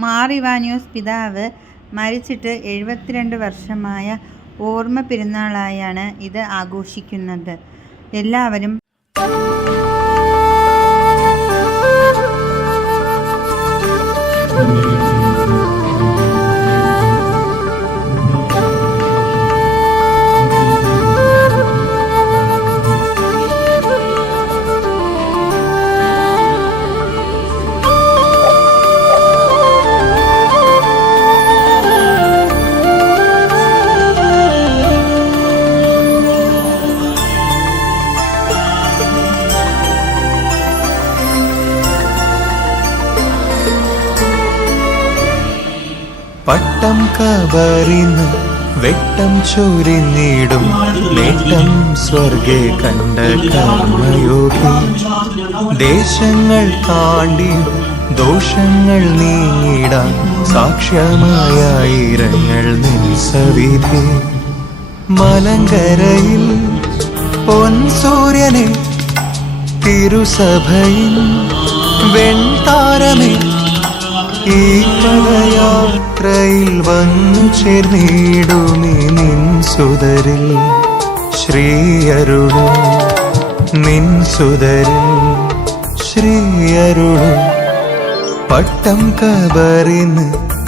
മാർ ഇവാനിയോസ് പിതാവ് മരിച്ചിട്ട് എഴുപത്തിരണ്ട് വർഷമായ ഓർമ്മ പെരുന്നാളായാണ് ഇത് ആഘോഷിക്കുന്നത്. എല്ലാവരും പട്ടം കവറിന്ന് വെട്ടം ചൊരിഞ്ഞിടും നേട്ടം സ്വർഗെ കണ്ട കർമ്മയോഗി. ദേശങ്ങൾ താണ്ടി ദോഷങ്ങൾ നീങ്ങിടാൻ സാക്ഷ്യമായായിരങ്ങൾ നിൽസവിധി മലങ്കരയിൽ പൊൻസൂര്യനെ തിരുസഭയിൽ വെൺതാരമേ ഈ പദയാത്രയിൽ വന്നു ചേർന്നിടുമേ നിൻ സുതരിൽ. ശ്രീയരുളും നിൻ സുതരിൽ. ശ്രീയരുളും പട്ടം കബറിന്ന്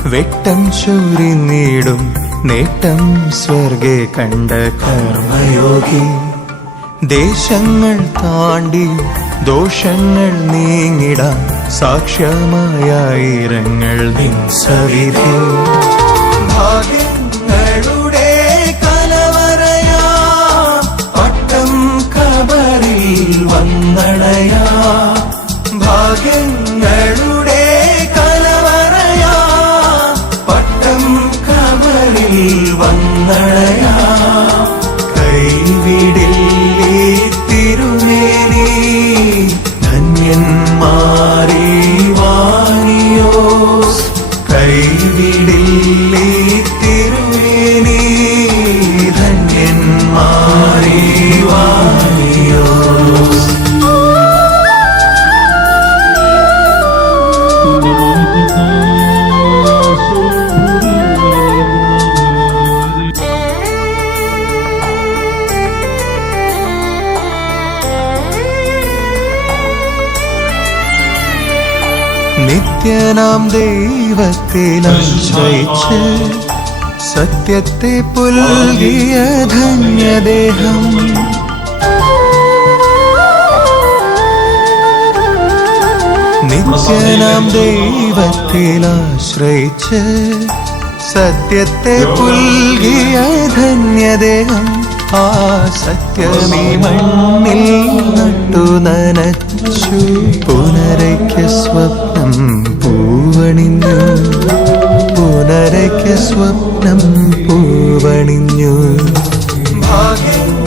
വെട്ടം ചൊരിഞ്ഞിടും നേട്ടം സ്വർഗെ കണ്ട കർമ്മയോഗി. ദേശങ്ങൾ താണ്ടി ദോഷങ്ങൾ നീങ്ങിടാൻ സാക്ഷ്യമായായിരങ്ങൾ നിൻ സവിധി. ഭാഗ്യങ്ങളുടെ കലവറയാ പട്ടം കബറിൽ വന്നണയാ ഭാഗ്യങ്ങളുടെ കലവറയാ പട്ടം കബറിൽ വന്നണയാ നിത്യനാം ദൈവത്തെ ആശ്രയിച്ച് സത്യത്തെ പുൽകിയ ധന്യദേഹം. നിത്യനാം ദൈവത്തിൽ ആശ്രയിച്ച് സത്യത്തെ പുൽകിയ ധന്യദേഹം. ആ സത്യമീ മണ്ണിൽ നട്ടു നനച്ചു പുനരയ്ക്ക് സ്വപ്നം പൂവണിഞ്ഞു. പുനരയ്ക്ക് സ്വപ്നം പൂവണിഞ്ഞു. ഭാഗ്യങ്ങളുടെ